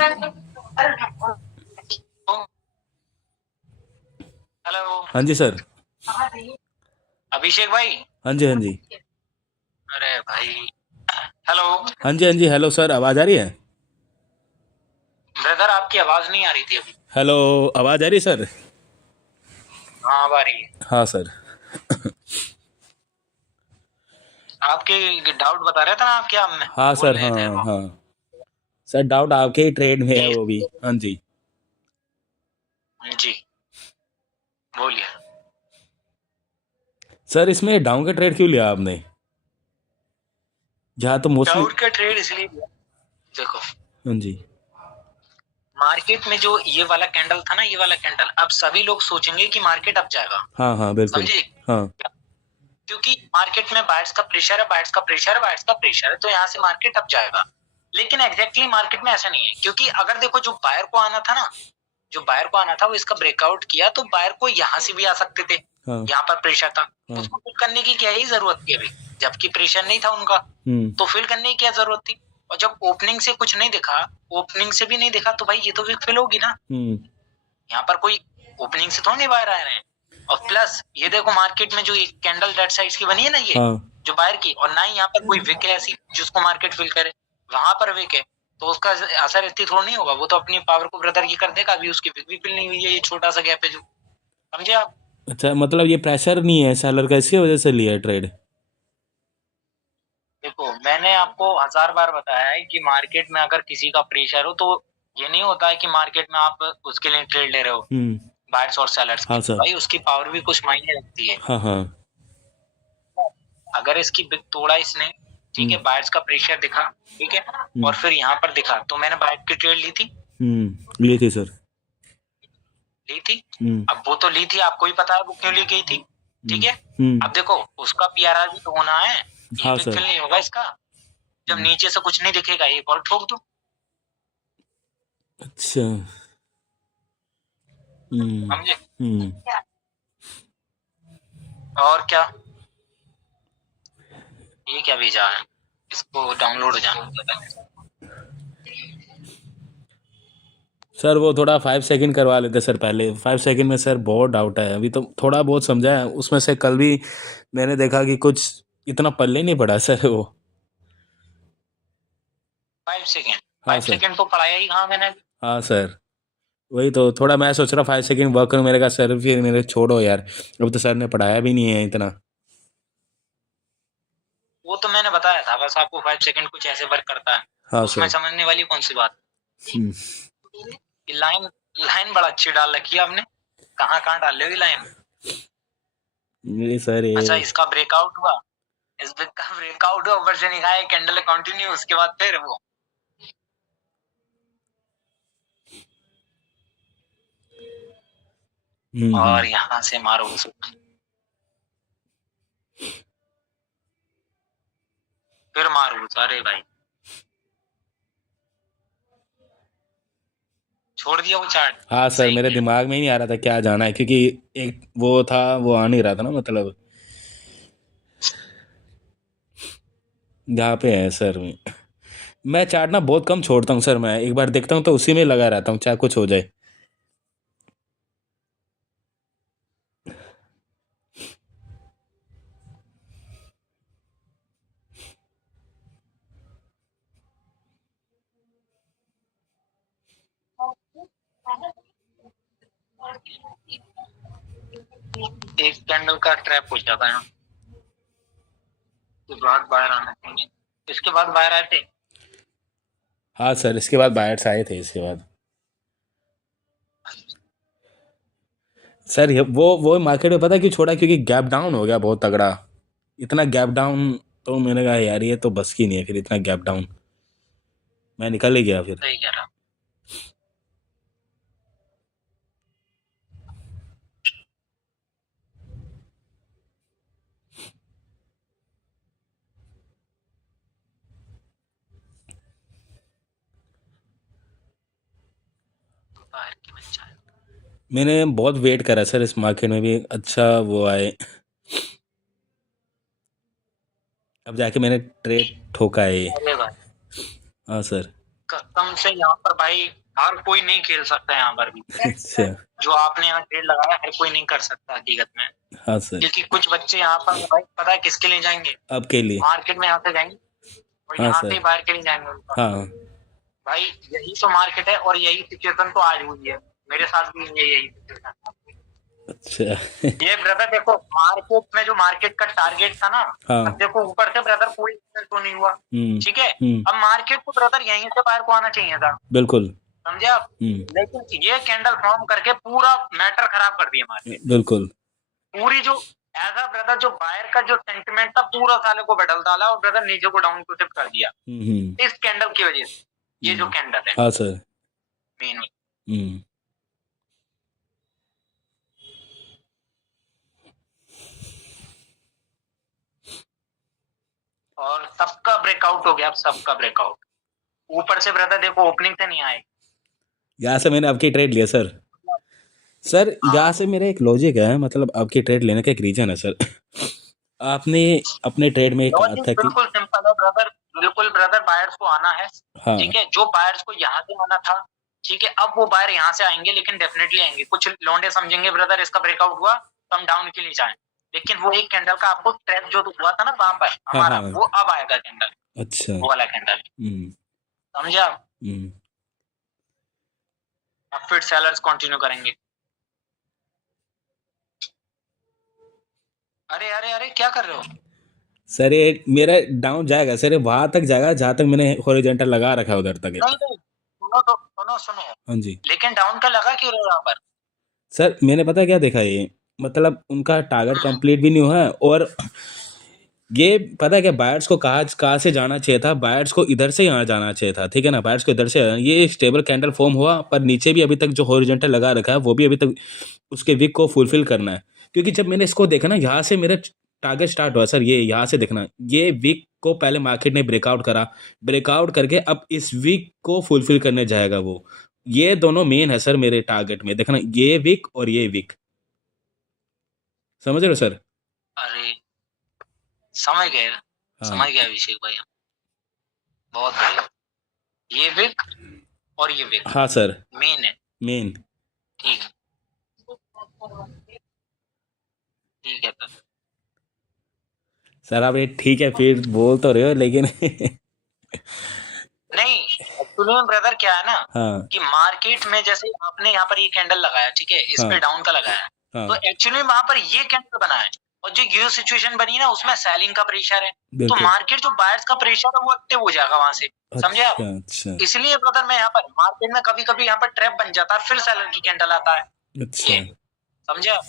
Hello. हाँ जी sir. अभिषेक भाई। हाँ जी, हाँ जी। अरे भाई। हेलो। हाँ जी, हाँ जी। हेलो सर, आवाज़ आ रही है? ब्रदर आपकी आवाज नहीं आ रही थी अभी। हेलो, आवाज़ आ रही है सर? हाँ अब आ रही है। हाँ सर। आपके डाउट बता रहे थे ना, आप क्या हाँ बोल सर, रहे थे हाँ वो। हाँ। सर डाउट आपके ही ट्रेड में है जी वो भी। हाँ जी। जी बोलिए। सर इसमें डाउन का ट्रेड क्यों लिया आपने? जहाँ तो मोस्टली। डाउट का ट्रेड इसलिए लिया। देखो, हाँ जी। मार्केट में जो ये वाला कैंडल था ना, ये वाला कैंडल, अब सभी लोग सोचेंगे कि मार्केट अप जाएगा। हाँ हाँ, बिल्कुल। समझे? हाँ। क्योंकि मार्केट में बायर्स का प्रेशर है, बायर्स का प्रेशर है, बायर्स का प्रेशर है, तो यहाँ से मार्केट अप जाएगा। लेकिन एग्जैक्टली मार्केट में ऐसा नहीं है, क्योंकि अगर देखो जो बायर को आना था ना, जो बायर को आना था वो इसका ब्रेकआउट किया, तो बायर को यहाँ से भी आ सकते थे। हाँ यहाँ पर प्रेशर था, हाँ। उसको फिल करने की क्या ही जरूरत थी अभी, जबकि प्रेशर नहीं था उनका। तो फिल करने की क्या जरूरत थी? और जब ओपनिंग से कुछ नहीं दिखा, ओपनिंग से भी नहीं दिखा, तो भाई ये तो फिल होगी ना। हम्म। यहाँ पर कोई ओपनिंग से थोड़ी नहीं बाहर आ रहे हैं। और प्लस ये देखो, मार्केट में जो एक कैंडल डेड साइड की बनी है ना, ये हाँ। जो बाहर की, और ना ही यहाँ पर कोई विक है ऐसी जिसको मार्केट फिल करे। वहां पर विक है, तो उसका असर इतनी थोड़ा नहीं होगा, वो तो अपनी पावर को ब्रदर ये कर देगा। अभी उसकी विक भी फिल नहीं हुई है, ये छोटा सा गैप है जो। समझे आप? अच्छा, मतलब ये प्रेशर नहीं है सेलर का, इसकी वजह से लिया है ट्रेड? देखो, मैंने आपको 1000 बार बताया है कि मार्केट में अगर किसी का प्रेशर हो, तो ये नहीं होता है कि मार्केट में आप उसके लिए ट्रेड ले रहे हो, हम्म। बायर्स और सेलर्स हाँ की। सर। भाई उसकी पावर भी कुछ मायने रखती है। हाँ हाँ। अगर इसकी बिग तोड़ा इसने, ठीक है, बायर्स का प्रेशर दिखा, ठीक है, और फिर यहाँ पर दिखा, तो मैंने बायर की ट्रेड ली थी। लिए थे सर। ली थी। हम्म। अब वो तो ली थी, आपको ही पता है वो क्यों ली गई थी। ठीक है। अब हम्म। देखो, उसका पीआरआर भी तो होना है। ये हाँ बिग सर। फिल नहीं होगा इसका जब नीचे से कुछ नहीं दिखेगा, एक और ठोक दो। अच्छा। हम्म। समझे? हम्म। और क्या, ये क्या भेजा है, इसको डाउनलोड हो जाना। सर वो थोड़ा 5 सेकंड करवा लेते सर, पहले 5 सेकंड में सर बहुत डाउट है, अभी तो थोड़ा बहुत समझा है उसमें से। कल भी मैंने देखा कि कुछ इतना पल्ले नहीं पड़ा सर वो। 5 सेकेंड, हाँ 5 सेकेंड तो पढ़ाया ही कहाँ मैंने। हाँ सर। वही तो थोड़ा मैं सोच रहा 5 सेकंड वर्क करूँ, मेरे का सर फिर मेरे छोड़ो यार। अब तो सर ने पढ़ाया भी नहीं है इतना। वो तो मैंने बताया था, बस आपको 5 सेकेंड कुछ ऐसे वर्क करता है, हाँ उसमें सर। समझने वाली कौन सी बात। हम्म। ये लाइन, लाइन बड़ा अच्छी डाल रखी है आपने, कहाँ कहाँ डाल रहे हो ये लाइन। ये सर ये। अच्छा, इसका ब्रेकआउट हुआ, इस बिग का ब्रेकआउट हुआ, ऊपर से निकाला है कैंडल कंटिन्यू, उसके बाद फिर वो। और यहाँ से मारो उसको, फिर मारो। अरे भाई, छोड़ दिया वो चार्ट। हाँ सर, सही मेरे किया। दिमाग में ही नहीं आ रहा था क्या जाना है, क्योंकि एक वो था, वो आ नहीं रहा था ना, मतलब जहाँ पे है सर। मैं चाट ना बहुत कम छोड़ता हूँ सर, मैं एक बार देखता हूँ तो उसी में लगा रहता हूँ, चाहे कुछ हो जाए। एक कैंडल का ट्रैप हो जाता है ना, उसके बाद बाहर आना चाहिए। इसके बाद बाहर आए थे। हाँ सर, इसके बाद बायर्स आए थे इसके बाद। सर ये वो मार्केट में पता है क्यों छोड़ा, क्योंकि गैप डाउन हो गया बहुत तगड़ा। इतना गैप डाउन, तो मैंने कहा यार ये तो बस की नहीं है फिर इतना गैप डाउन। मैं निकल ही गया फिर। सही कह रहा। बाहर की बच्चा है। मैंने बहुत वेट करा सर इस मार्केट में भी अच्छा वो आए। अब जाके मैंने ट्रेड ठोका है ये। अरे भाई, हाँ सर। कसम से यहाँ पर भाई हर कोई नहीं खेल सकता यहाँ पर भी। अच्छा। जो आपने यहाँ ट्रेड लगाया हर कोई नहीं कर सकता हकीकत में, हाँ सर। क्योंकि कुछ बच्चे यहाँ पर भाई पता है किसके लिए जाएंगे, आपके लिए। मार्केट में यहाँ से जाएंगे और हाँ यहाँ सर। से ही बाहर के लिए जाएंगे उनका। हाँ भाई यही तो मार्केट है और यही सिचुएशन तो आज हुई है, मेरे साथ भी यही सिचुएशन। अच्छा। ये ब्रदर देखो मार्केट में जो मार्केट का टारगेट था ना, हाँ। अब देखो ऊपर से ब्रदर कोई तो नहीं हुआ, ठीक है। अब मार्केट को ब्रदर यहीं से बाहर को आना चाहिए था, बिल्कुल। समझे आप। लेकिन ये कैंडल फॉर्म करके पूरा मैटर खराब कर दिया मार्केट, बिल्कुल। पूरी जो ऐसा ब्रदर जो बायर का जो सेंटिमेंट था पूरा साले को बदल डाला और ब्रदर नीचे को डाउन को शिफ्ट कर दिया इस कैंडल की वजह से। ये जो कैंडल है हाँ सर मेन। और सबका ब्रेकआउट हो गया, अब सबका ब्रेकआउट। ऊपर से ब्रदर देखो ओपनिंग से नहीं आए, यहाँ से मैंने आपकी ट्रेड लिया सर। सर यहाँ से मेरा एक लॉजिक है, मतलब आपकी ट्रेड लेने का एक रीजन है सर। आपने अपने ट्रेड में कहा था कि बिल्कुल सिंपल है ब्रदर, बिल्कुल ब्रदर बायर्स को आना है, हाँ ठीक है। जो बायर्स को यहाँ से आना था, ठीक है, अब वो बायर यहाँ से आएंगे, लेकिन डेफिनेटली आएंगे। कुछ लौंडे समझेंगे ब्रदर इसका ब्रेकआउट हुआ तो हम डाउन के लिए जाएं, लेकिन वो एक कैंडल का आपको ट्रैप जो हुआ था ना वहां पर हमारा, हाँ। वो अब आएगा कैंडल। अच्छा। वो वाला कैंडल, समझे आप। अब फिर सेलर्स कंटिन्यू करेंगे। अरे अरे अरे क्या कर रहे हो सर? ये मेरा डाउन जाएगा सर, वहां तक जाएगा जहां तक मैंने हॉरिजॉन्टल लगा रखा है उधर तक। नहीं नहीं सुनो तो सुनो। हाँ जी। लेकिन डाउन का लगा क्यों रहे हो यहाँ पर? सर मैंने पता क्या देखा, ये मतलब उनका टारगेट कंप्लीट भी नहीं हुआ है, और ये पता है क्या, बायर्स को कहाँ से जाना चाहिए था, बायर्स को इधर से यहाँ जाना चाहिए था, ठीक है ना। बायर्स को इधर से, ये स्टेबल कैंडल फॉर्म हुआ, पर नीचे भी अभी तक जो हॉरिजॉन्टल लगा रखा है वो भी अभी तक उसके विक को फुलफिल करना है। क्योंकि जब मैंने इसको देखा ना, यहाँ से मेरा टारगेट स्टार्ट हुआ सर, ये यहाँ से देखना, ये वीक को पहले मार्केट ने ब्रेकआउट करा, ब्रेकआउट करके अब इस वीक को फुलफिल करने जाएगा वो। ये दोनों मेन है सर मेरे टारगेट में, देखना ये वीक और ये वीक, समझ रहे हो सर? अरे समझ गए, समझ गया अभिषेक भाई, बहुत बढ़िया। ये विक और ये विक, हाँ सर मेन है, मेन। ठीक है सर आप ये ठीक है फिर बोल तो रहे हो, लेकिन नहीं एक्चुअली में ब्रदर क्या है ना, हाँ कि मार्केट में जैसे आपने यहाँ पर ये कैंडल लगाया, ठीक है, इस पे डाउन का लगाया, तो एक्चुअली वहां पर ये कैंडल बना है और जो ये सिचुएशन बनी ना उसमें सेलिंग का प्रेशर है, तो मार्केट जो बायर्स का प्रेशर है वो एक्टिव हो जाएगा वहां से, समझे आप। अच्छा। इसलिए ब्रदर मैं यहाँ पर मार्केट में कभी कभी यहाँ पर ट्रैप बन जाता है, फिर सेलर की कैंडल आता है, अच्छा। समझे आप।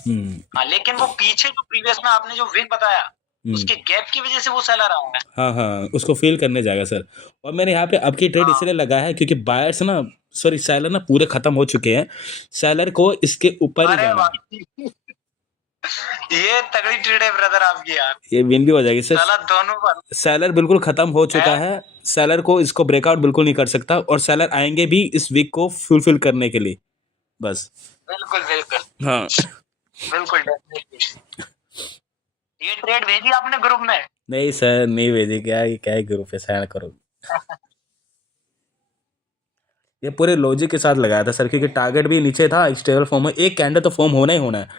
हाँ लेकिन वो पीछे जो प्रीवियस में आपने जो विक बताया उसके गैप की वजह से वो सेलर आया है। हाँ हाँ उसको फील करने जाएगा सर। और मैंने यहाँ पे आपकी ट्रेड इसलिए लगाया है क्योंकि बायर्स ना, सॉरी सेलर ना पूरे खत्म हो चुके हैं, सेलर को इसके ऊपर ही जाना है। ये तगड़ी ट्रेड है ब्रदर आपकी यार, ये विन भी हो जाएगी सर। दोनों पर सेलर बिल्कुल खत्म हो चुका है, सेलर को इसको ब्रेकआउट बिल्कुल नहीं कर सकता, और सेलर आएंगे भी इस वीक को फुलफिल करने के लिए बस। बिल्कुल बिल्कुल हाँ बिल्कुल डेफिनेटली। ये ट्रेड भेजी आपने ग्रुप में? नहीं सर नहीं भेजी, क्या ही ग्रुप पे साइन करो। ये पूरे लॉजिक के साथ लगाया था सर, क्योंकि टारगेट भी नीचे था, स्टेबल फॉर्म में एक कैंडल तो फॉर्म होना ही होना है।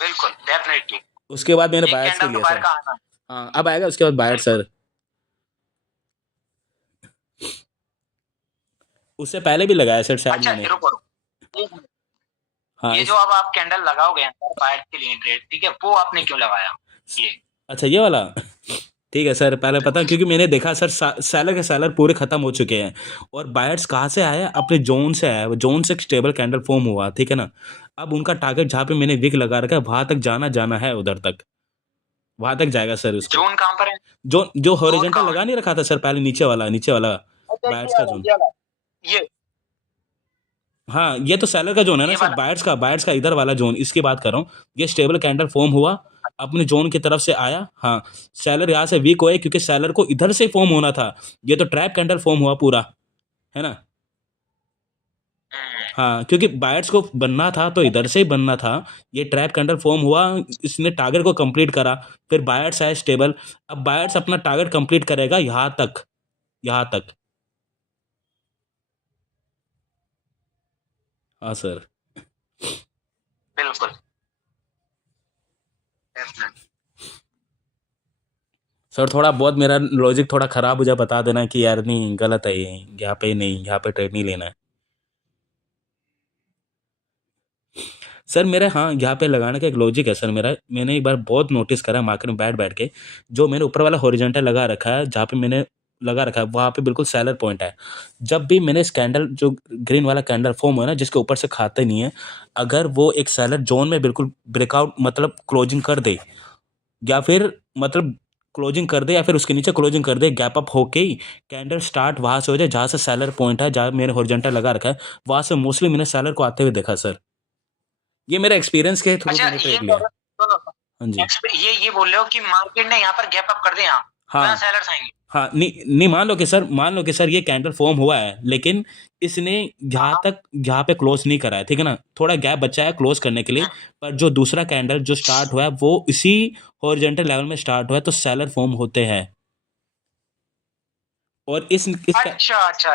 बिल्कुल डेफिनेटली। उसके बाद मैंने बायर्स के लिए सर, हाँ अब आएगा उसके बाद बायर सर। उससे पहले भी लगाया सर शायद अच्छा, मैंने। हाँ ये जो अब आप कैंडल लगाओगे बायर के लिए ट्रेड, ठीक है, वो आपने क्यों लगाया ये? अच्छा ये वाला ठीक है सर, पहले पता क्योंकि मैंने देखा सर सेलर के सेलर पूरे खत्म हो चुके हैं, और बायर्स कहाँ से आए, अपने जोन से आया, जोन से एक स्टेबल कैंडल फॉर्म हुआ, ठीक है ना। अब उनका टारगेट जहाँ पे मैंने विक लगा रखा है वहां तक जाना है, उधर तक वहां तक जाएगा सर उसको। जोन कहाँ पर है? जो हॉरिजॉन्टल लगा नहीं रखा था सर पहले, नीचे वाला बायर्स का जोन। ये हाँ ये तो सेलर का जोन है ना सर, बायर्स का इधर वाला जोन, इसकी बात कर रहा हूँ। ये स्टेबल कैंडल फॉर्म हुआ, अपने जोन की तरफ से आया, हाँ सेलर यहाँ से वीक हुए क्योंकि सेलर को इधर से फॉर्म होना था, ये तो ट्रैप कैंडल फॉर्म हुआ पूरा, है ना। हाँ क्योंकि बायर्स को बनना था तो इधर से ही बनना था, ये ट्रैप कैंडल फॉर्म हुआ, इसने टारगेट को कंप्लीट करा, फिर बायर्स आए स्टेबल, अब बायर्स अपना टारगेट कंप्लीट करेगा यहाँ तक। हाँ सर। बिल्कुल। Definitely। सर थोड़ा बहुत मेरा लॉजिक थोड़ा ख़राब हो जाए बता देना कि यार नहीं गलत है ये, यहाँ पे नहीं, यहाँ पे ट्रेड नहीं लेना है। सर मेरा हाँ यहाँ पे लगाने का एक लॉजिक है सर मेरा, मैंने एक बार बहुत नोटिस करा मार्केट में बैठ बैठ के, जो मैंने ऊपर वाला हॉरिजॉन्टल लगा रखा है, जहाँ पे मैंने लगा रखा है वहाँ पे बिल्कुल सेलर पॉइंट है। जब भी मैंने इस कैंडल जो ग्रीन वाला कैंडल फॉर्म हुआ ना, जिसके ऊपर से खाते नहीं है, अगर वो एक सेलर जोन में बिल्कुल ब्रेकआउट मतलब क्लोजिंग कर दे, या फिर मतलब क्लोजिंग कर दे, या फिर उसके नीचे क्लोजिंग कर दे, गैप अप होके ही कैंडल स्टार्ट वहाँ से हो जाए जहाँ से सेलर पॉइंट है, जहाँ मैंने हॉरिजॉन्टल लगा रखा है, वहाँ से मोस्टली मैंने सेलर को आते हुए देखा सर। ये मेरा एक्सपीरियंस के थ्रू अच्छा मैंने ये ट्रेड लिया है। सुनो, हाँ जी। ये बोल रहे हो कि मार्केट ने यहाँ पर गैप अप कर दिया, यहाँ तो यहाँ हाँ सेलर्स आएंगे। हाँ, नहीं नहीं, मान लो कि सर ये कैंडल फॉर्म हुआ है, लेकिन इसने हाँ यहाँ हाँ। तक यहाँ पे क्लोज नहीं करा है, ठीक है ना, थोड़ा गैप बचा है क्लोज करने के लिए। हम्म। पर जो दूसरा कैंडल जो स्टार्ट हुआ है वो इसी हॉरिजॉन्टल लेवल में स्टार्ट हुआ है, तो सेलर फॉर्म होते हैं। और अच्छा अच्छा,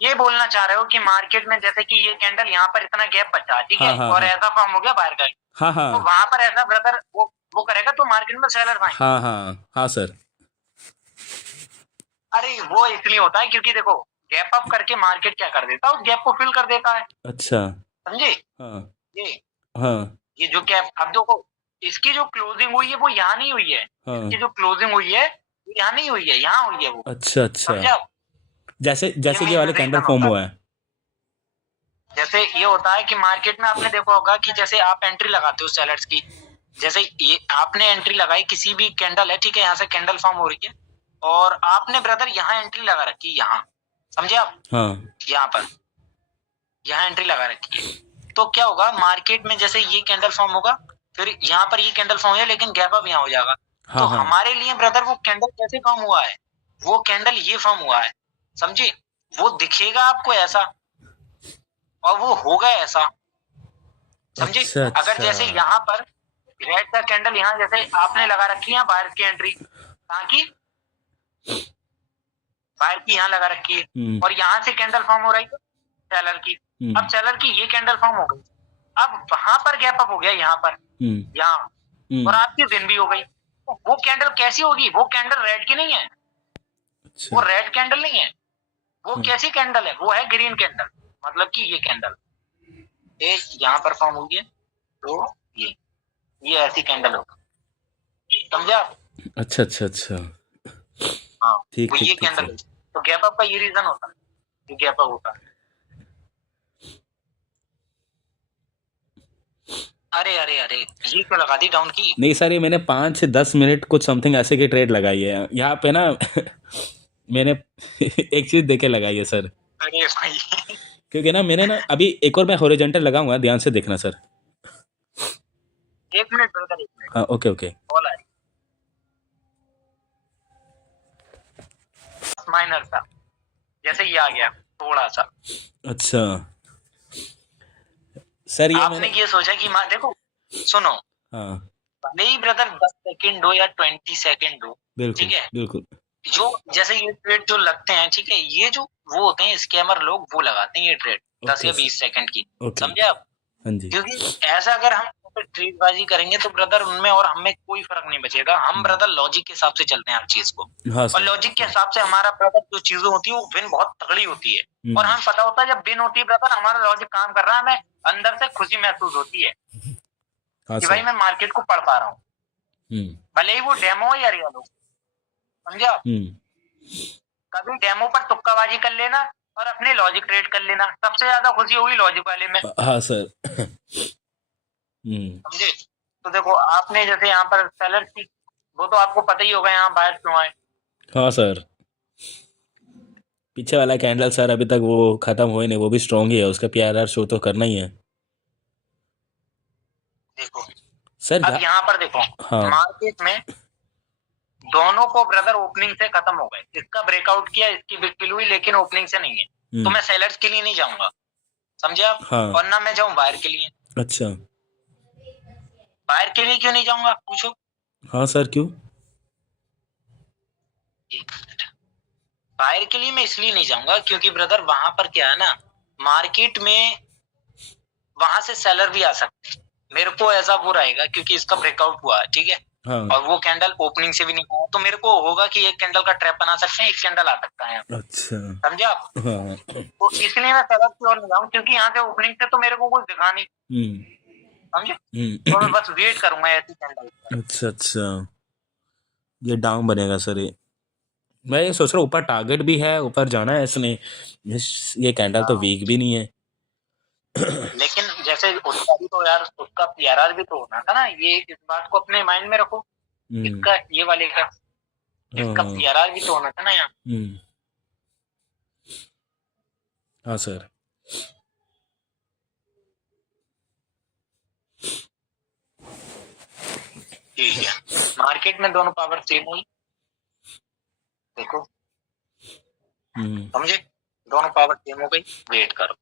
ये बोलना चाह रहे हो कि मार्केट में जैसे कि ये कैंडल यहाँ पर इतना गैप बचा, ठीक हाँ है, हाँ और हाँ ऐसा फॉर्म हो गया बाहर का, हाँ तो हाँ वहां पर ऐसा ब्रदर वो करेगा तो मार्केट में सेलर आएंगे। हाँ हाँ हाँ सर। अरे वो इसलिए होता है क्योंकि देखो, गैप अप करके मार्केट क्या कर देता है, उस गैप को फिल कर देता है। अच्छा। समझे? हाँ ये हाँ ये जो गैप, अब देखो इसकी जो क्लोजिंग हुई है वो यहाँ नहीं हुई है, हाँ। इसकी जो क्लोजिंग हुई है वो यहाँ नहीं हुई है, यहाँ हुई है वो। अच्छा अच्छा, समझे आप? जैसे ये जैसे ये वाले मेन कैंडल रीजन फॉर्म होता है। हुआ है। जैसे ये होता है कि मार्केट में आपने देखा होगा कि जैसे आप एंट्री लगाते हो सेलर्स की, जैसे ये आपने एंट्री लगाई, किसी भी कैंडल है, ठीक है, यहाँ से कैंडल फॉर्म हो रही है और आपने ब्रदर यहाँ एंट्री लगा रखी है, यहाँ, समझे आप, हाँ यहाँ पर यहाँ एंट्री लगा रखी है, तो क्या होगा मार्केट में, जैसे ये कैंडल फॉर्म होगा, फिर यहाँ पर ये कैंडल फॉर्म हो लेकिन गैप अप यहाँ हो जाएगा। तो हाँ हाँ। हमारे लिए ब्रदर वो कैंडल कैसे फॉर्म हुआ है, वो कैंडल ये फॉर्म हुआ है, समझे, वो दिखेगा आपको ऐसा और वो होगा ऐसा, समझे। अच्छा अगर जैसे अच्छा। यहाँ पर रेड का कैंडल यहाँ जैसे आपने लगा रखी है बाहर की एंट्री, ताकि बाहर की यहाँ लगा रखी है और यहाँ से कैंडल फॉर्म हो रही है सेलर की। अब सेलर की ये कैंडल फॉर्म हो गई, अब वहां पर गैप अप हो गया यहाँ पर, यहाँ, और आपकी विन भी हो गई। तो वो कैंडल कैसी होगी, वो कैंडल रेड की नहीं है, वो अच्छा। रेड कैंडल नहीं है, वो कैसी कैंडल है, वो है ग्रीन कैंडल। मतलब कि ये कैंडल एक यहाँ पर फॉर्म हुई है, तो ये ऐसी कैंडल होगा, समझे आप? अच्छा अच्छा अच्छा। हाँ, ठीक वो ठीक ये ठीक कैंडल सर। है। तो गैप अप का ये रीजन होता है, ये गैप अप होता है। अरे अरे अरे, ये क्यों लगा दी डाउन की? नहीं सर, ये मैंने 5 से 10 मिनट कुछ समथिंग ऐसे की ट्रेड लगाई है यहाँ पे ना। मैंने एक चीज देखे लगाई है सर, अरे भाई, क्योंकि ना मैंने ना अभी एक और मैं हॉरिजॉन्टल लगाऊंगा, ध्यान से देखना सर। एक मिनट ब्रदर, एक मिनट, हाँ ओके ओके। कॉल आ रही, माइनर सा, जैसे ये आ गया थोड़ा सा। अच्छा सर ये आपने मैंने, ये सोचा कि देखो, सुनो, हाँ भले ही ब्रदर 10 सेकंड हो या 20 सेकंड हो, बिल्कुल ठीक है, बिल्कुल। जो जैसे ये ट्रेड जो लगते हैं, ठीक है, ये जो वो होते हैं स्कैमर लोग, वो लगाते हैं ये ट्रेड 10 या ओके 20 सेकंड की, ओके। समझे आप? हाँ जी। क्योंकि ऐसा अगर हम ट्रेडबाजी करेंगे तो ब्रदर उनमें और हमें कोई फर्क नहीं बचेगा। हम ब्रदर लॉजिक के हिसाब से चलते हैं हर चीज को, हाँ और सर। लॉजिक के हिसाब से हमारा ब्रदर जो चीजें होती है वो विन बहुत तगड़ी होती है, और हमें पता होता है जब विन होती है ब्रदर हमारा लॉजिक काम कर रहा है, हमें अंदर से खुशी महसूस होती है हाँ कि सर। भाई मैं मार्केट को पढ़ पा रहा हूँ, भले ही वो डेमो हो या रियल हो, समझे आप? कभी डेमो पर तुक्काबाजी कर लेना और अपने लॉजिक ट्रेड कर लेना, सबसे ज्यादा खुशी होगी लॉजिक वाले में, हाँ सर। समझे? तो देखो आपने जैसे यहाँ पर सेलर की, वो तो आपको पता ही होगा यहाँ बाहर क्यों आए। हाँ सर, पीछे वाला कैंडल सर अभी तक वो खत्म हुए नहीं, वो भी स्ट्रॉन्ग ही है, उसका पीआरआर शो तो करना ही है देखो सर। अब यहाँ पर देखो, हाँ मार्केट में दोनों को ब्रदर ओपनिंग से खत्म हो गए, इसका ब्रेकआउट किया, इसकी बिग फिल हुई, लेकिन ओपनिंग से नहीं है, तो मैं सेलर्स के लिए नहीं जाऊंगा, समझे आप? हाँ। और ना मैं जाऊं बाहर के लिए। अच्छा। बाहर के लिए क्यों नहीं जाऊंगा पूछो? हाँ सर क्यों? बाहर के लिए मैं इसलिए नहीं जाऊंगा क्योंकि ब्रदर वहां पर क्या है ना, मार्केट में वहां से सेलर भी आ सकते हैं। मेरे को ऐसा वो रहेगा क्योंकि इसका ब्रेकआउट हुआ है, ठीक है, हाँ और वो कैंडल ओपनिंग से भी नहीं आया, तो मेरे को होगा कि एक कैंडल का ट्रैप बना सकते हैं, एक कैंडल आ सकता है, अच्छा समझे आप? हाँ तो इसलिए मैं सेलर की ओर जाऊँ, क्योंकि यहाँ से ओपनिंग से तो मेरे को कुछ दिखा नहीं, समझे? तो मैं बस वेट करूंगा ऐसी कैंडल का। अच्छा अच्छा, ये डाउन बनेगा सर मैं ये सोच रहा हूँ ऊपर टारगेट भी है, ऊपर जाना है इसने, ये कैंडल तो हाँ, वीक भी नहीं है। लेकिन जैसे उसका भी तो यार, उसका पीआरआर भी तो होना था ना, ये इस बात को अपने माइंड में रखो। हम्म इसका ये वाले का हाँ इसका हाँ पीआरआर भी तो होना था ना यहाँ। हाँ सर। ठीक है, मार्केट में दोनों पावर सेम हुई, देखो, समझे? दोनों पावर सेम हो गई, वेट करो।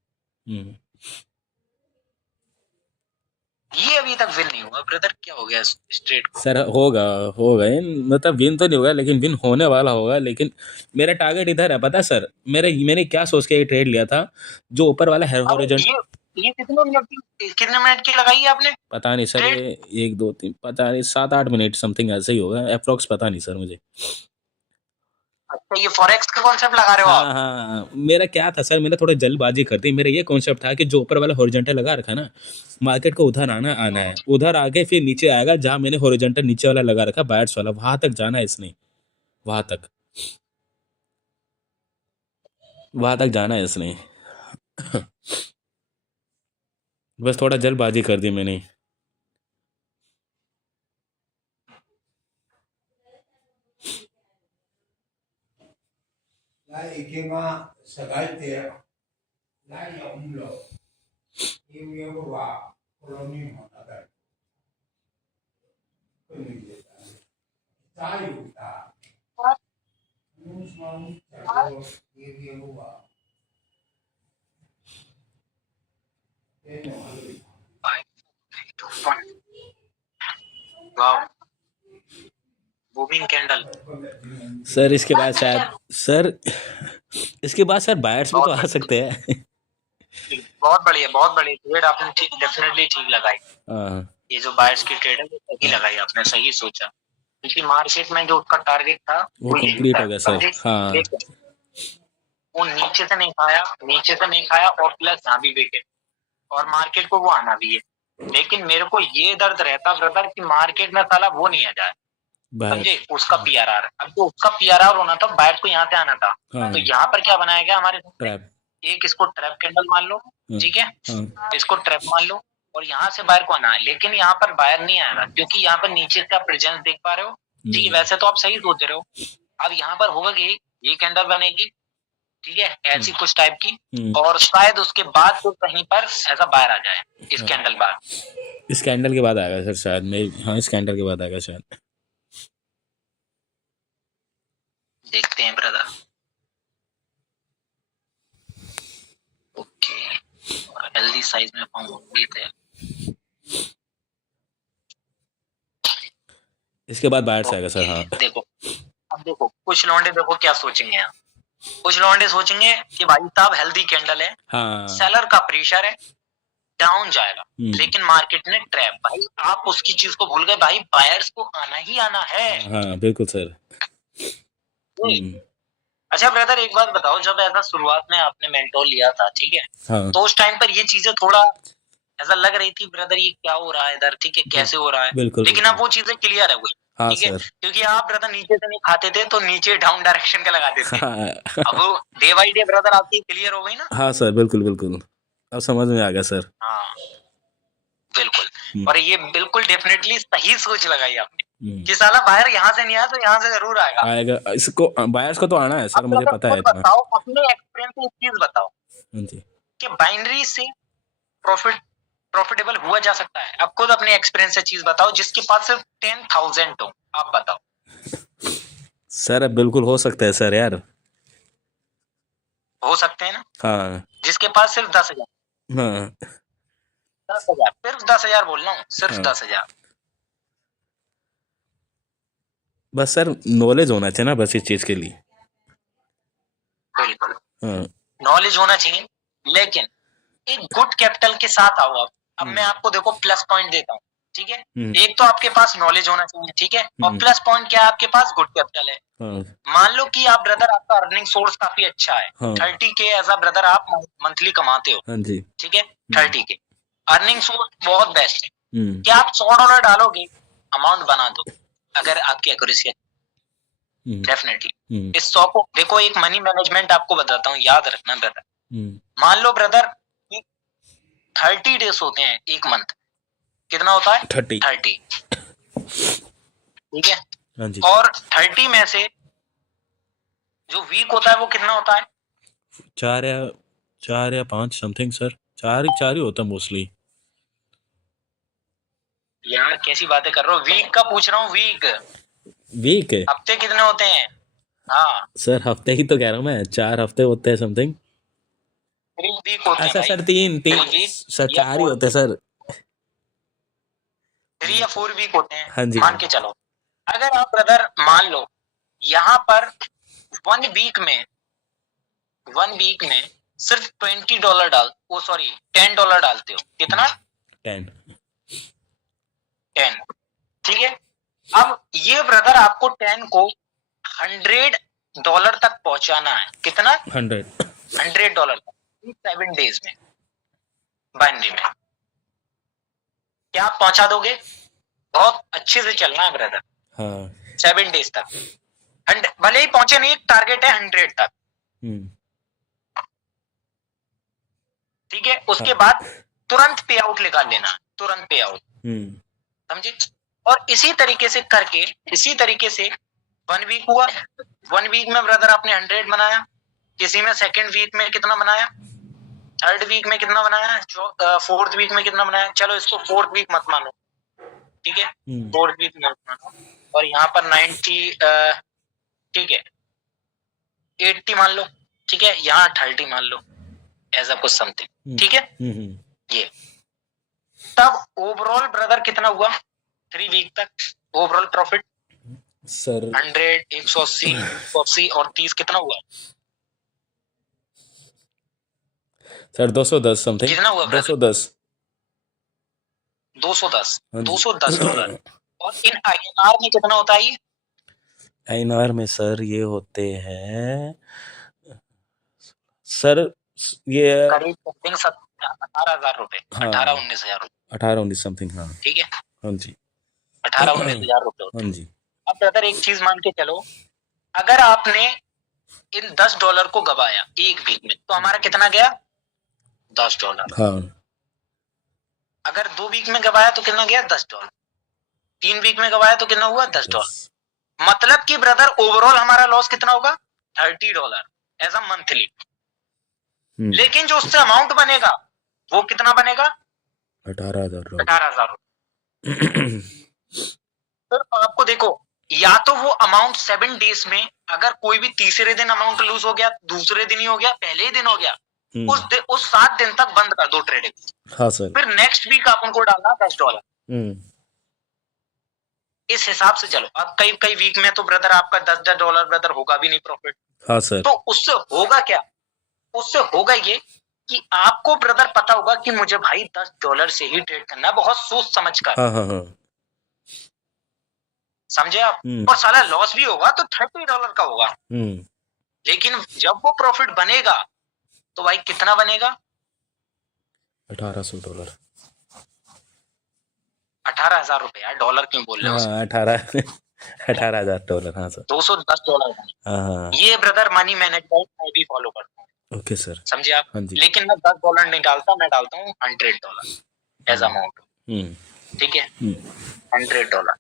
ये अभी तक विन नहीं हुआ ब्रदर, क्या हो गया स्ट्रेट को? सर होगा होगा मतलब विन तो नहीं होगा लेकिन विन होने वाला होगा, लेकिन मेरा टारगेट इधर है पता है सर, मैंने क्या सोच के ये ट्रेड लिया था, जो ऊपर वाला है अब हॉरिजॉन्टल। ये कितने मिनट की लगाई है आपने पता नहीं सर, ट्रेड? ये 1 2 3 पता नहीं 7 8 मिनट समथिंग ऐसे ही होगा अप्रोक्स, पता नहीं सर मुझे। अच्छा, ये फॉरेक्स का कॉन्सेप्ट लगा रहे हो हाँ आप? हाँ, मेरा क्या था सर, मैंने थोड़ा जल्दबाजी कर दी, मेरा ये कॉन्सेप्ट था कि जो ऊपर वाला हॉरिजॉन्टल लगा रखा ना, मार्केट को उधर आना आना है, उधर आके फिर नीचे आएगा, जहाँ मैंने हॉरिजॉन्टल नीचे वाला लगा रखा बायर्स वाला, वहां तक जाना है इसने, वहां तक वहां तक जाना है इसने। बस थोड़ा जल्दबाजी कर दी मैंने। मूविंग कैंडल, सर इसके बाद शायद सर, इसके बाद सर बायर्स भी तो बहुत आ बढ़िया, सकते हैं। बहुत बढ़िया, बहुत बढ़िया ट्रेड आपने डेफिनेटली ठीक लगाई। हाँ ये जो बायर्स की ट्रेड है वो सही लगाई आपने, सही सोचा, क्योंकि मार्केट में जो उसका टारगेट था वो वो यही कंप्लीट था, हो गया सर। समझे? हाँ लेकिन वो नीचे से नहीं खाया, नीचे से नहीं खाया, और प्लस यहाँ भी बेचे, और मार्केट को वो आना भी है। लेकिन मेरे को ये दर्द रहता ब्रदर कि मार्केट में साला वो नहीं आ जाए, बायर्स। समझे? उसका पीआरआर, अब तो उसका पीआरआर होना था, बायर को यहाँ से आना था। हाँ तो यहाँ पर क्या बनाया गया हमारे सामने? ट्रैप। एक इसको ट्रैप कैंडल मान लो, हाँ ठीक है, हाँ इसको ट्रैप मान लो, और यहाँ से बायर को आना है, लेकिन यहाँ पर बायर नहीं आएगा, क्योंकि यहाँ पर नीचे का प्रेजेंस देख पा रहे हो, ठीक है, वैसे तो आप सही सोच रहे हो। अब यहाँ पर होगा कि ये कैंडल बनेगी, ठीक है, ऐसी कुछ टाइप की, और शायद उसके बाद तो कहीं पर ऐसा बाहर आ जाए इस कैंडल बाद। इस कैंडल के बाद आएगा सर शायद, मैं हाँ इस कैंडल के बाद आएगा शायद। देखते हैं ब्रदर। ओके, हेल्दी साइज में फॉर्म होगी थे। इसके बाद बायर्स आएगा सर। हाँ देखो, अब देखो कुछ लौंडे देखो क्या सोचेंगे यहाँ, कुछ लौंडे सोचेंगे कि भाई साहब हेल्दी कैंडल है, हाँ सेलर का प्रेशर है, डाउन जाएगा, लेकिन मार्केट ने ट्रैप, भाई आप उसकी चीज को भूल गए, भाई बायर्स को आना ही आना है। हाँ बिल्कुल सर। अच्छा ब्रदर, एक बात बताओ, जब ऐसा शुरुआत में आपने मेंटोर लिया था, ठीक है, हाँ तो उस टाइम पर ये चीजें थोड़ा ऐसा लग रही थी ब्रदर, ये क्या हो रहा है इधर, ठीक है, कैसे हो रहा है, बिल्कुल लेकिन अब वो चीजें क्लियर है, हाँ ठीक है, सर। क्योंकि आप ब्रदर नीचे से नहीं खाते थे, तो नीचे डाउन डायरेक्शन का लगाते थे। हाँ अब वो डे बाई डे ब्रदर आपकी क्लियर हो गई ना? हाँ सर बिल्कुल बिल्कुल, अब समझ में आ गया सर। हाँ बिल्कुल, और ये बिल्कुल डेफिनेटली सही सोच लगाई आपने कि साला बाहर यहाँ से नहीं आया तो यहाँ से जरूर आएगा। आएगा, इसको बायर्स को तो आना है सर, मुझे पता है इतना। बताओ अपने एक्सपीरियंस से एक चीज बताओ जी। कि बाइनरी से प्रॉफिटेबल हुआ जा सकता है? आप खुद अपने एक्सपीरियंस से चीज बताओ, जिसके पास सिर्फ 10,000 हो, आप बताओ। सर बिल्कुल हो सकता है सर यार। हो सकते हैं ना? हाँ जिसके पास सिर्फ 10,000, हाँ 10,000, सिर्फ 10,000 बोल रहा हूँ, सिर्फ हाँ। 10,000। बस सर नॉलेज होना चाहिए ना, बस इस चीज के लिए। बिल्कुल हाँ नॉलेज होना चाहिए, लेकिन एक गुड कैपिटल के साथ आओ आप। अब मैं आपको देखो प्लस पॉइंट देता हूँ, ठीक है। एक तो आपके पास नॉलेज होना चाहिए, ठीक है, और प्लस पॉइंट क्या है, आपके पास गुड कैपिटल है। हाँ मान लो कि आप ब्रदर, आपका अर्निंग सोर्स काफी अच्छा है, हाँ 30K एज अ ब्रदर आप मंथली कमाते हो, हाँ जी ठीक है, 30K अर्निंग सोर्स बहुत बेस्ट है। हम्म क्या आप $100 डालोगे, अमाउंट बना दो, अगर आपकी एक्यूरेसी है, डेफिनेटली। हम्म इस 100 को देखो, एक मनी मैनेजमेंट आपको बताता हूँ, याद रखना ब्रदर। हम्म मान लो ब्रदर 30 डेज होते हैं एक मंथ, कितना होता है 30 30, ठीक है। हाँ जी और 30 में से जो वीक होता है वो कितना होता है, 4 या 5 समथिंग सर, चार ही होता मोस्टली। यार कैसी बातें कर रहे हो, वीक का पूछ रहा हूँ, वीक है हफ्ते कितने होते हैं, हाँ सर, हफ्ते ही तो कह रहा हूँ मैं, 4 हफ्ते होते हैं समथिंग। 3 वीक होते हैं अच्छा भाई, सर, तीन 3 तीन वीक सर, या 4 ही 4 होते हैं सर। 3 या 4 वीक होते हैं, हाँ जी मान के चलो। अगर आप ब्रदर मान लो यहाँ पर 1 वीक में सिर्फ $20 डाल, वो सॉरी $10 डालते हो, कितना 10 10, ठीक है। अब ये ब्रदर आपको 10 को $100 तक पहुंचाना है, कितना 100 $100 तक 7 डेज में, बाइनरी में। क्या आप पहुंचा दोगे, बहुत अच्छे से चलना है ब्रदर, हाँ 7 डेज तक। भले ही पहुंचे नहीं, टारगेट है 100 तक, ठीक है। उसके बाद तुरंत पे आउट निकाल लेना, तुरंत पे आउट, समझे। और इसी तरीके से 1 वीक हुआ, 1 वीक में ब्रदर आपने 100 बनाया, किसी में सेकंड वीक में कितना बनाया, थर्ड वीक में कितना बनाया, फोर्थ वीक में कितना बनाया, चलो इसको फोर्थ वीक मत मानो, ठीक है, फोर्थ वीक मत मानो, और यहाँ पर 90, ठीक है, 80 मान लो, ठीक है, यहाँ 30 मान लो, ऐसा कुछ समथिंग, ठीक है। ये तब ओवरऑल ब्रदर कितना हुआ 3 वीक तक, ओवरऑल प्रॉफिट सर 100, 180 और 30 कितना हुआ, सर 210 समथिंग, कितना हुआ ब्रदर, 210 $210 हाँ जी। $210। और इन INR में कितना होता है ये, INR में सर ये होते हैं सर, ये करीब 18,000 रुपए, हाँ 18-19 हजार रुपए, 18-19 समथिंग, हाँ ठीक है, हाँ जी 18-19 हजार रुपए होते हाँ हैं। जी अब ब्रदर एक चीज मान के चलो, अगर आपने इन $10 को गवाया एक वीक में, तो हमारा कितना गया $10। हाँ अगर 2 वीक में गवाया तो कितना गया $10, 3 वीक में गवाया तो कितना हुआ $10। मतलब कि ब्रदर ओवरऑल हमारा लॉस कितना होगा $30 एज अ मंथली। लेकिन जो उससे अमाउंट बनेगा वो कितना बनेगा 18,000 18,000। तो आपको देखो, या तो वो अमाउंट 7 डेज में, अगर कोई भी तीसरे दिन अमाउंट लूज हो गया, दूसरे दिन ही हो गया, पहले ही दिन हो गया, उस 7 दिन तक बंद कर दो ट्रेडिंग। हाँ सर। फिर नेक्स्ट वीक आप उनको डालना $10। इस हिसाब से चलो। अब कई वीक में तो ब्रदर आपका $10 ब्रदर होगा भी नहीं प्रॉफिट। हाँ सर। तो उससे होगा क्या, उससे होगा ये कि आपको ब्रदर पता होगा कि मुझे भाई $10 से ही ट्रेड करना है, बहुत सोच समझ कर। हाँ हाँ हाँ। समझे आप। और साला लॉस भी होगा तो $30 का होगा, लेकिन जब वो प्रॉफिट बनेगा तो भाई कितना बनेगा $1,800। 18,000 रुपए यार, डॉलर क्यों बोल रहे हो? हाँ 18,000 हाँ सर। $210। हाँ ये ब्रदर मनी मैनेजमेंट मैं भी फॉलो करता हूँ। Okay sir. समझे आप। हाँ जी। लेकिन मैं $10 नहीं डालता, मैं डालता हूँ $100 एज अमाउंट। ठीक है, $100।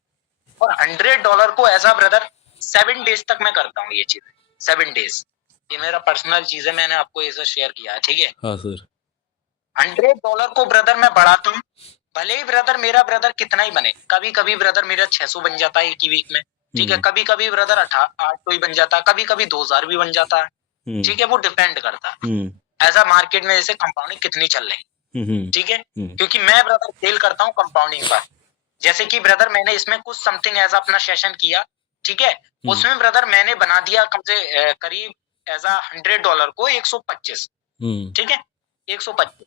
और $100 को ऐसा ब्रदर 7 डेज तक मैं करता हूँ ये चीज, 7 डेज। ये मेरा पर्सनल चीज है, मैंने आपको ये शेयर किया है, ठीक है। हाँ सर। $100 को ब्रदर मैं बढ़ाता हूँ, भले ही ब्रदर मेरा ब्रदर कितना ही बने। कभी कभी ब्रदर मेरा 600 बन जाता है एक ही वीक में, ठीक है। कभी कभी ब्रदर 800 ही बन जाता है, कभी कभी 2,000 भी बन जाता है, ठीक है। वो डिपेंड करता है ऐसा मार्केट में जैसे कंपाउंडिंग कितनी चल रही, ठीक है। क्योंकि मैं ब्रदर सेल करता हूँ कंपाउंडिंग पर। जैसे कि ब्रदर मैंने इसमें कुछ समथिंग एज अपना सेशन किया, ठीक है। उसमें ब्रदर मैंने बना दिया कम से करीब एज $100 को 125, ठीक है, 125।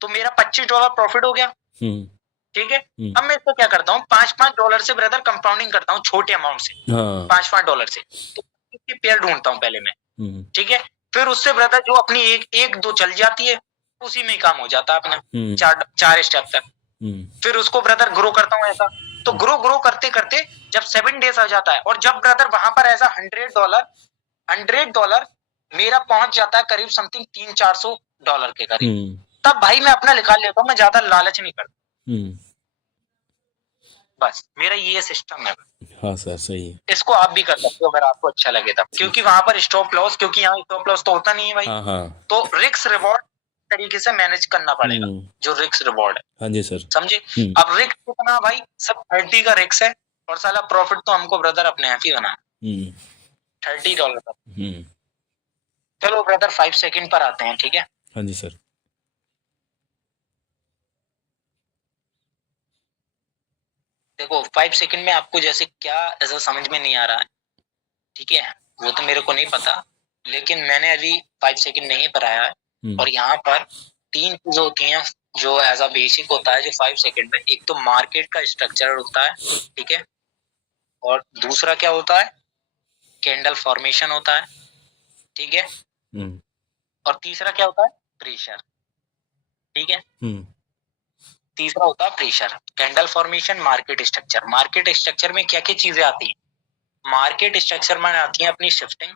तो मेरा $25 प्रॉफिट हो गया, हम्म ठीक है। हम्म, अब मैं इसको क्या करता हूँ, $5 से ब्रदर कंपाउंडिंग करता हूँ छोटे अमाउंट से, हाँ $5 से। तो इसकी पेयर ढूंढता हूँ पहले मैं, हम्म ठीक है। फिर उससे ब्रदर जो अपनी एक दो चल जाती है, उसी में ही काम हो जाता है अपना, हम्म चार स्टेप तक। हम्म फिर उसको ब्रदर ग्रो करता हूँ ऐसा। तो ग्रो करते करते जब 7 days आ जाता है, और जब ब्रदर वहां पर ऐसा $100 मेरा पहुंच जाता है करीब समथिंग $300-400 के करीब, हम्म तब भाई मैं अपना निकाल लेता हूँ, मैं ज्यादा लालच नहीं करता। हम्म, बस मेरा ये सिस्टम है। हाँ सर सही है। इसको आप भी कर सकते हो अगर आपको अच्छा लगे तब, क्योंकि वहां पर स्टॉप लॉस, क्योंकि यहाँ स्टॉप लॉस तो होता नहीं है भाई। हाँ हाँ तो रिस्क रिवॉर्ड तरीके से मैनेज करना पड़ेगा, हम्म, जो रिस्क रिवॉर्ड है, हाँ जी सर। समझे। अब रिस्क कितना भाई, सब 30 का रिस्क है, और साला प्रॉफिट तो हमको ब्रदर अपने आप ही बना हम्म $30 का। हम्म, चलो ब्रदर 5 सेकंड पर आते हैं, ठीक है। हाँ जी सर। देखो 5 सेकंड में आपको जैसे क्या ऐसा समझ में नहीं आ रहा है, ठीक है, वो तो मेरे को नहीं पता, लेकिन मैंने अभी 5 सेकंड नहीं पढ़ाया है। और यहाँ पर 3 चीजें होती हैं जो एज अ बेसिक होता है, जो 5 सेकंड में, एक तो मार्केट का स्ट्रक्चर होता है, ठीक है, और दूसरा क्या होता है, कैंडल फॉर्मेशन होता है, ठीक है, और तीसरा क्या होता है, प्रेशर, ठीक है। तीसरा होता है pressure, candle formation, market structure. Market structure में क्या क्या चीजें आती हैं, मार्केट स्ट्रक्चर में आती है अपनी शिफ्टिंग,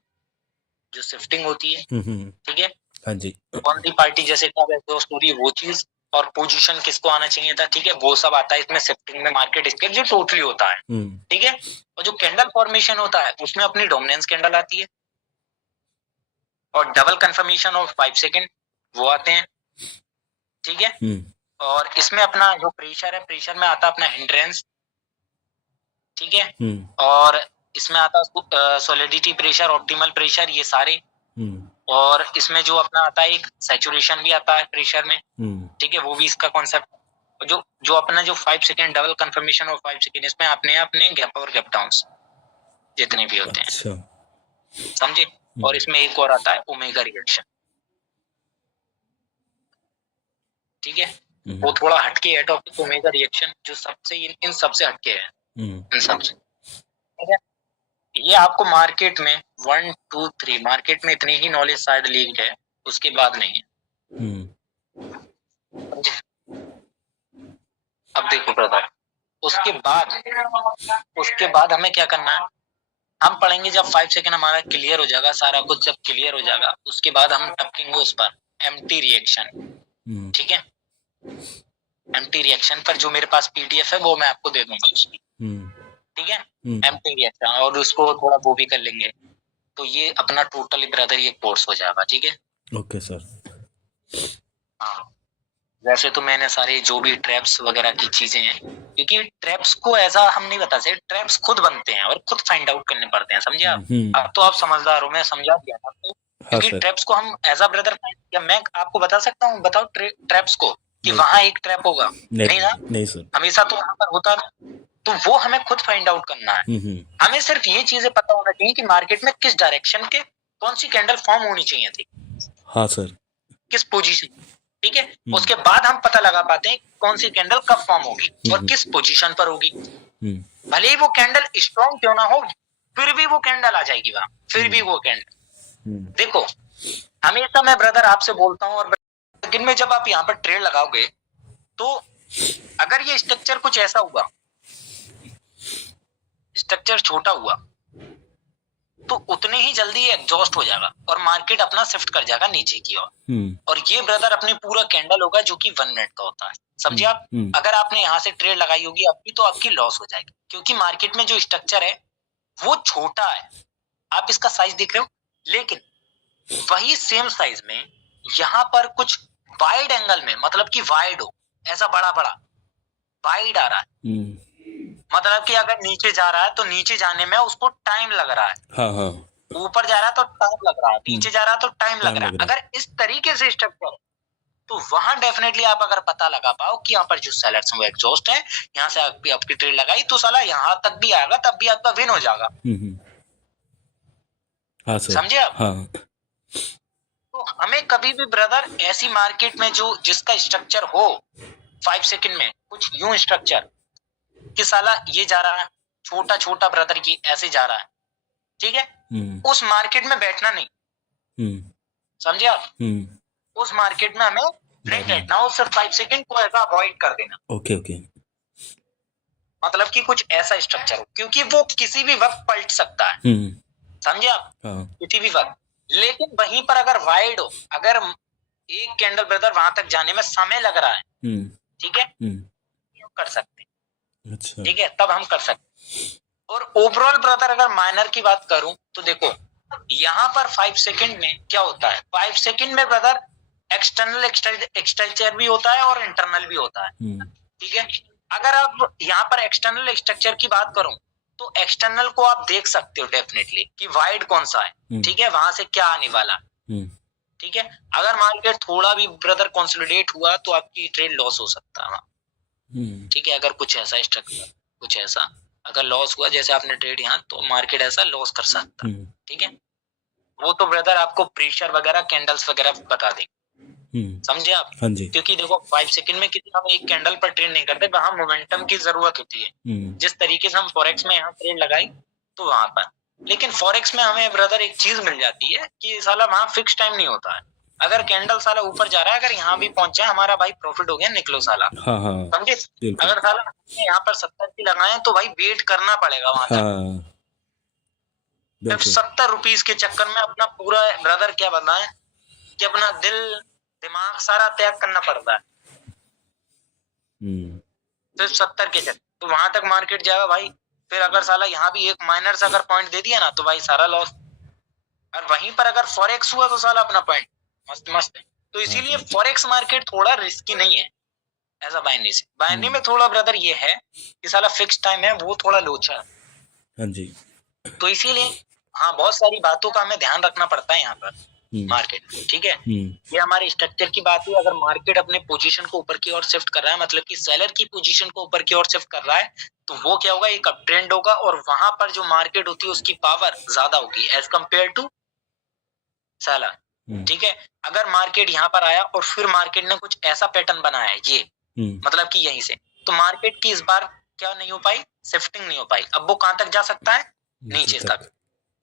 जो शिफ्टिंग होती है, ठीक है, हाँ जी। कौन सी पार्टी जैसे कब एग्जॉस्ट हो रही है वो चीज, और पोजीशन किसको आना चाहिए था, ठीक है, वो सब आता है इसमें शिफ्टिंग में, मार्केट स्ट्रक्चर जो टोटली होता है, ठीक है। और जो कैंडल फॉर्मेशन होता है उसमें अपनी डोमिनेंस कैंडल आती है, और डबल कंफर्मेशन ऑफ 5 सेकंड वो आते हैं, ठीक है। और इसमें अपना जो प्रेशर है, प्रेशर में आता है अपना हिंड्रेंस, ठीक है, और इसमें आता है सॉलिडिटी प्रेशर, ऑप्टिमल प्रेशर, ये सारे। और इसमें जो अपना आता है एक सैचुरेशन भी आता है प्रेशर में, ठीक है, वो भी इसका कॉन्सेप्ट। जो जो अपना जो 5 सेकंड डबल कंफर्मेशन और 5 सेकंड, इसमें अपने गैप और गैप डाउन्स जितने भी होते हैं, समझे। और इसमें एक और आता है ओमेगा रिएक्शन, ठीक है, वो थोड़ा हटके है टॉपिक, ओमेगा रिएक्शन, जो सबसे इन सबसे हटके है, इन सबसे, ठीक है। ये आपको मार्केट में 1 2 3 मार्केट में इतनी ही नॉलेज शायद लीक है, उसके बाद नहीं है। अब देखो ब्रदर, उसके बाद हमें क्या करना है, हम पढ़ेंगे जब 5 सेकंड हमारा क्लियर हो जाएगा, सारा कुछ जब क्लियर हो जाएगा, उसके बाद हम टपकेंगे उस पर एम्प्टी रिएक्शन, ठीक है। एम्प्टी रिएक्शन पर जो मेरे पास पीडीएफ है वो मैं आपको दे दूंगा, ठीक है, एम्प्टी रिएक्शन, और उसको थोड़ा वो भी कर लेंगे, तो ये अपना टोटली ब्रदर ये कोर्स हो जाएगा, ठीक है। Okay sir. हाँ, वैसे तो मैंने सारे जो भी ट्रैप्स वगैरह की चीजें हैं, क्योंकि ट्रैप्स को ऐसा हम नहीं बता सकते, ट्रैप्स खुद बनते हैं और खुद फाइंड आउट करने पड़ते हैं, समझे आप। अब तो आप समझदार हो, मैं समझा दिया आपको, क्योंकि ट्रैप्स को हम एज अ ब्रदर, या मैं आपको बता सकता हूँ, बताओ ट्रैप्स को कि वहां एक ट्रैप होगा, नहीं ना, नहीं सर, हमेशा तो वहां पर होता, तो वो हमें खुद फाइंड आउट करना है। हमें सिर्फ ये चीजें पता होना चाहिए कि मार्केट में किस डायरेक्शन के कौन सी कैंडल फॉर्म होनी चाहिए थी, हाँ सर, किस पोजीशन, ठीक है। उसके बाद हम पता लगा पाते हैं कौन सी कैंडल कब फॉर्म होगी और किस पोजीशन पर होगी। भले ही वो कैंडल स्ट्रॉन्ग क्यों ना हो, फिर भी वो कैंडल आ जाएगी वहां, फिर भी वो कैंडल। देखो हमेशा मैं ब्रदर आपसे बोलता हूँ, और लेकिन में जब आप यहाँ पर ट्रेड लगाओगे, तो अगर ये स्ट्रक्चर कुछ ऐसा हुआ, स्ट्रक्चर छोटा हुआ, तो उतने ही जल्दी एग्जॉस्ट हो जाएगा और मार्केट अपना शिफ्ट कर जाएगा नीचे की ओर। और ये ब्रदर अपने पूरा कैंडल होगा जो कि 1 मिनट का होता है, समझे आप। अगर आपने यहाँ से ट्रेड लगाई होगी आपकी, तो आपकी लॉस हो जाएगी, क्योंकि मार्केट में जो स्ट्रक्चर है वो छोटा है, आप इसका साइज देख रहे हो, लेकिन वही सेम साइज में यहाँ पर कुछ वाइड एंगल में, मतलब कि वाइड हो, ऐसा बड़ा बड़ा वाइड आ रहा है, मतलब कि अगर नीचे जा रहा है तो नीचे जाने में उसको टाइम लग रहा है, हाँ हाँ, ऊपर जा रहा है तो टाइम लग रहा है, नीचे जा रहा है तो टाइम लग रहा है। अगर इस तरीके से स्ट्रक्चर, तो वहां डेफिनेटली आप अगर पता लगा पाओ कि यहाँ पर जो सेलर्स हैं वो एग्जॉस्ट है, यहाँ से आपकी ट्रेड लगाई तो साला यहाँ तक भी आएगा, तब भी आपका विन हो जाएगा। हाँ सर, समझे आप। हाँ। तो हमें कभी भी ब्रदर ऐसी मार्केट में जो जिसका स्ट्रक्चर हो 5 सेकंड में कुछ यूं स्ट्रक्चर कि साला ये जा रहा है छोटा छोटा ब्रदर की ऐसे जा रहा है, ठीक है, उस मार्केट में बैठना नहीं, समझे आप? उस मार्केट में हमें नहीं बैठना हो, सिर्फ 5 सेकंड को ऐसा अवॉइड कर देना। ओके ओके, मतलब कि कुछ ऐसा स्ट्रक्चर हो, क्योंकि वो किसी भी वक्त पलट सकता है, समझे आप? किसी भी वक्त। लेकिन वहीं पर अगर वाइड हो, अगर एक कैंडल ब्रदर वहां तक जाने में समय लग रहा है, ठीक है, हम कर सकते हैं, अच्छा, ठीक है, तब हम कर सकते हैं। और ओवरऑल ब्रदर अगर माइनर की बात करूं तो देखो यहाँ पर 5 सेकंड में क्या होता है, 5 सेकंड में ब्रदर एक्सटर्नल स्ट्रक्चर भी होता है और इंटरनल भी होता है, ठीक है। अगर आप यहाँ पर एक्सटर्नल स्ट्रक्चर की बात करूं तो एक्सटर्नल को आप देख सकते हो डेफिनेटली कि वाइड कौन सा है, ठीक है, वहां से क्या आने वाला, ठीक है। अगर मार्केट थोड़ा भी ब्रदर कंसोलिडेट हुआ तो आपकी ट्रेड लॉस हो सकता है, ठीक है। अगर कुछ ऐसा स्ट्रक्चर, कुछ ऐसा अगर लॉस हुआ जैसे आपने ट्रेड यहाँ, तो मार्केट ऐसा लॉस कर सकता, ठीक है। वो तो ब्रदर आपको प्रेशर वगैरह कैंडल्स वगैरह बता दें, समझे आप? हाँ जी, क्योंकि देखो 5 सेकंड में किसी हम एक कैंडल पर ट्रेड नहीं करते, वहां मोमेंटम की जरूरत होती है, जिस तरीके से हम फॉरेक्स में यहाँ ट्रेड लगाई तो वहां पर। लेकिन फॉरेक्स में हमें ब्रदर एक चीज मिल जाती है कि साला वहां फिक्स टाइम नहीं होता है। अगर कैंडल साला ऊपर जा रहा है, अगर यहाँ भी पहुंचा है हमारा भाई प्रॉफिट हो गया, निकलो साला, समझे? अगर साला यहाँ पर 70 की लगाए तो भाई वेट करना पड़ेगा वहां तक। 70 रुपीज के चक्कर में अपना पूरा ब्रदर क्या बताएं कि अपना दिल दिमाग सारा त्याग करना पड़ता है, सिर्फ 70 के चक्कर। तो वहां तक मार्केट जाएगा भाई, फिर अगर साला यहाँ भी एक माइनर से अगर पॉइंट दे दिया ना तो भाई सारा लॉस। और वहीं पर अगर फॉरेक्स हुआ तो साला अपना पॉइंट मस्त मस्त है। तो इसीलिए फॉरेक्स मार्केट थोड़ा रिस्की नहीं है ऐसा बाइनरी से। बाइनरी में थोड़ा ब्रदर ये है कि साला फिक्स टाइम है, वो थोड़ा लोचा है, हाँ जी। तो इसीलिए हाँ बहुत सारी बातों का हमें ध्यान रखना पड़ता है यहाँ पर मार्केट, ठीक है। ये हमारे स्ट्रक्चर की बात हुई। अगर मार्केट अपने पोजीशन को ऊपर की ओर शिफ्ट कर रहा है, मतलब कि सेलर की पोजीशन को ऊपर की ओर शिफ्ट कर रहा है, तो वो क्या होगा, एक अप ट्रेंड होगा और वहां पर जो मार्केट होती है उसकी पावर ज्यादा होगी एज कंपेयर टू सेलर, ठीक है। अगर मार्केट यहाँ पर आया और फिर मार्केट ने कुछ ऐसा पैटर्न बनाया है ये, मतलब कि यहीं से, तो मार्केट की इस बार क्या नहीं हो पाई, शिफ्टिंग नहीं हो पाई। अब वो कहां तक जा सकता है, नीचे तक,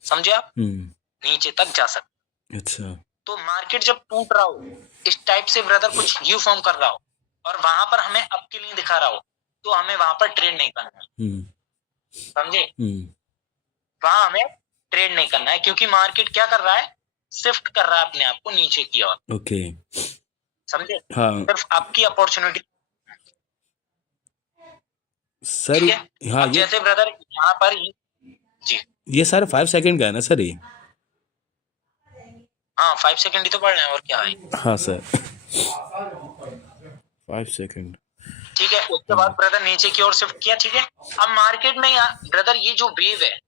समझे आप? नीचे तक जा सकता। अच्छा, तो मार्केट जब टूट रहा हो इस टाइप से ब्रदर, कुछ यू फॉर्म कर रहा हो और वहां पर हमें अप के लिए दिखा रहा हो, तो हमें वहां पर ट्रेड नहीं करना है, समझे? वहां हमें ट्रेड नहीं करना है, क्योंकि मार्केट क्या कर रहा है, शिफ्ट कर रहा है अपने आप को नीचे की ओर, ओके, समझे? हाँ सिर्फ आपकी अपॉर्चुनिटी सर। हाँ, जैसे ब्रदर यहाँ पर जी, ये सर 5 सेकंड का है ना सर? ये हाँ 5 सेकंड ही तो पढ़ रहे हैं, और क्या है? हाँ सर 5 सेकंड, ठीक है। उसके बाद ब्रदर नीचे की ओर शिफ्ट किया, ठीक है। अब मार्केट में यहाँ ब्रदर ये जो वेव है,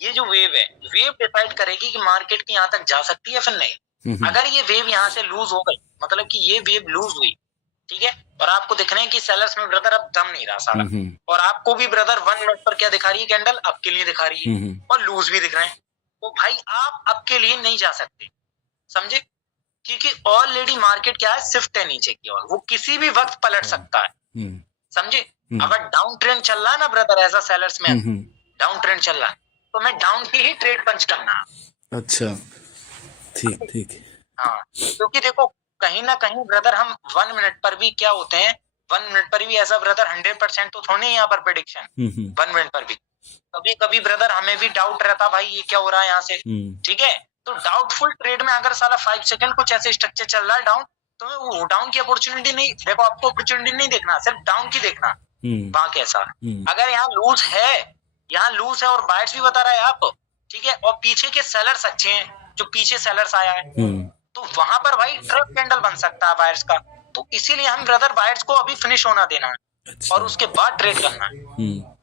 ये जो वेव है, वेव डिसाइड करेगी कि मार्केट की यहाँ तक जा सकती है फिर नहीं। अगर ये वेव यहाँ से लूज हो गई, मतलब कि ये वेव लूज हुई, ठीक है, और आपको दिख रहे हैं कि सेलर्स में ब्रदर अब दम नहीं रहा सारा, और आपको भी ब्रदर 1 मिनट पर क्या दिखा रही है कैंडल, अब के लिए दिखा रही है, और लूज भी दिख रहे हैं, तो भाई आप अब के लिए नहीं जा सकते, समझे? क्योंकि ऑलरेडी मार्केट क्या है, शिफ्ट है नीचे की ओर, वो किसी भी वक्त पलट सकता है, समझे? अगर डाउन ट्रेंड चल रहा है ना ब्रदर, ऐसा सेलर्स में डाउन ट्रेंड चल रहा है, तो मैं डाउन की ही ट्रेड पंच करना। अच्छा, ठीक ठीक, हाँ, क्योंकि देखो कहीं ना कहीं ब्रदर हम 1 मिनट पर भी क्या होते हैं, 1 मिनट पर भी ऐसा ब्रदर 100% तो थोड़ी यहाँ पर प्रेडिक्शन, 1 मिनट पर भी कभी कभी ब्रदर हमें भी डाउट रहता, भाई ये क्या हो रहा है यहाँ से, ठीक है। तो डाउटफुल ट्रेड में अगर साला 5 सेकंड कुछ ऐसे स्ट्रक्चर चल रहा है डाउन, तो वो डाउन की अपॉर्चुनिटी नहीं देखो, आपको अपॉर्चुनिटी नहीं देखना, सिर्फ डाउन की देखना, वहां कैसा। अगर यहाँ लूज है, यहाँ लूज है और बायर्स भी बता रहा है आप, ठीक है, और पीछे के सेलर्स अच्छे हैं, जो पीछे सेलर्स आया है, तो वहां पर भाई ट्रक कैंडल बन सकता है बायर्स का। तो इसीलिए हम ब्रदर बायर्स को अभी फिनिश होना देना है, अच्छा, और उसके बाद ट्रेड करना है,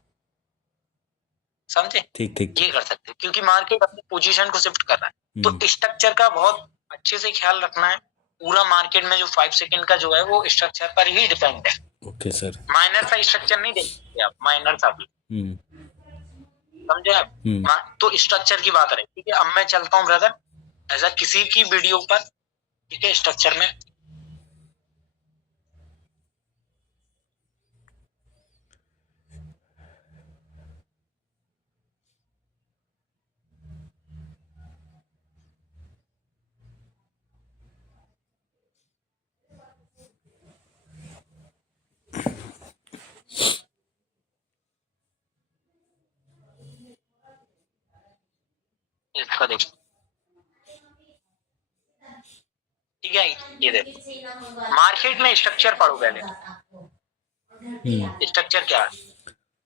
समझे? ठीक ठीक, ये कर सकते हैं, क्योंकि मार्केट अपनी पोजीशन को शिफ्ट कर रहा है। तो स्ट्रक्चर का बहुत अच्छे से ख्याल रखना है। पूरा मार्केट में जो 5 सेकंड का जो है वो स्ट्रक्चर पर ही डिपेंड है। ओके सर, माइनर सा स्ट्रक्चर नहीं देख सकते आप, माइनर सा भी, समझे आप? तो स्ट्रक्चर की बात रही, ठीक है। अब मैं चलता हूँ ब्रदर ऐसा किसी की वीडियो पर ठीक है, स्ट्रक्चर में इसका देखो, ठीक है, ये देखो मार्केट में स्ट्रक्चर पढ़ो पहले, स्ट्रक्चर क्या है।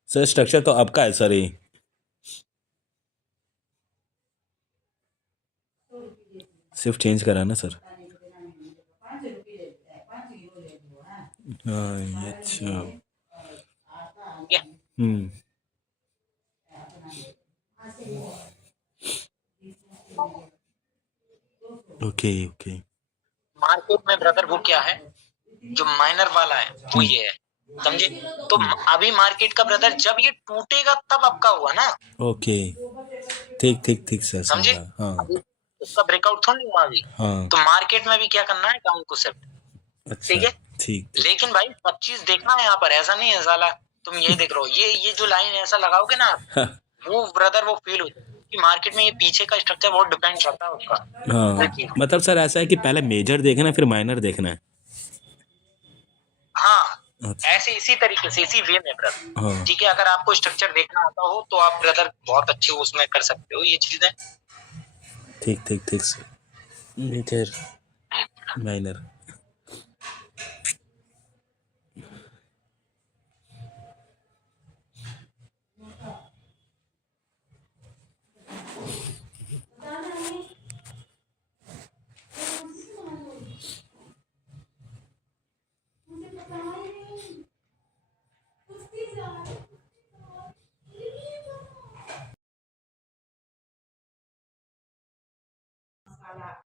सर स्ट्रक्चर तो आपका है सर, ये सिर्फ चेंज करा ना सर। हाँ ये अच्छा। ठीक है, हम्म। Okay okay. मार्केट में ब्रदर वो क्या है, जो माइनर वाला है वो ये है, समझे। तो अभी मार्केट का ब्रदर जब ये टूटेगा तब आपका हुआ ना, ओके ठीक ठीक ठीक सर, समझे। समझा। हाँ अभी उसका ब्रेकआउट थोड़ा नहीं हुआ अभी। हाँ। तो मार्केट में भी क्या करना है, डाउन को सेट, अच्छा ठीक है। ठीक ठीक। लेकिन भाई सब चीज देखना है यहाँ पर, ऐसा नहीं है साला तुम यही देख रहे हो, ये जो लाइन ऐसा लगाओगे ना वो ब्रदर वो फील होता है कि मार्केट में ये पीछे का स्ट्रक्चर बहुत डिपेंड करता है उसका। हाँ देखिए, मतलब सर ऐसा है कि पहले मेजर देखना है फिर माइनर देखना है। हाँ अच्छा। ऐसे इसी तरीके से इसी वे में ब्रदर, हाँ ठीक है। अगर आपको स्ट्रक्चर देखना आता हो तो आप ब्रदर बहुत अच्छे उसमें कर सकते हो ये चीजें। ठीक ठीक ठीक सर, मेजर माइनर।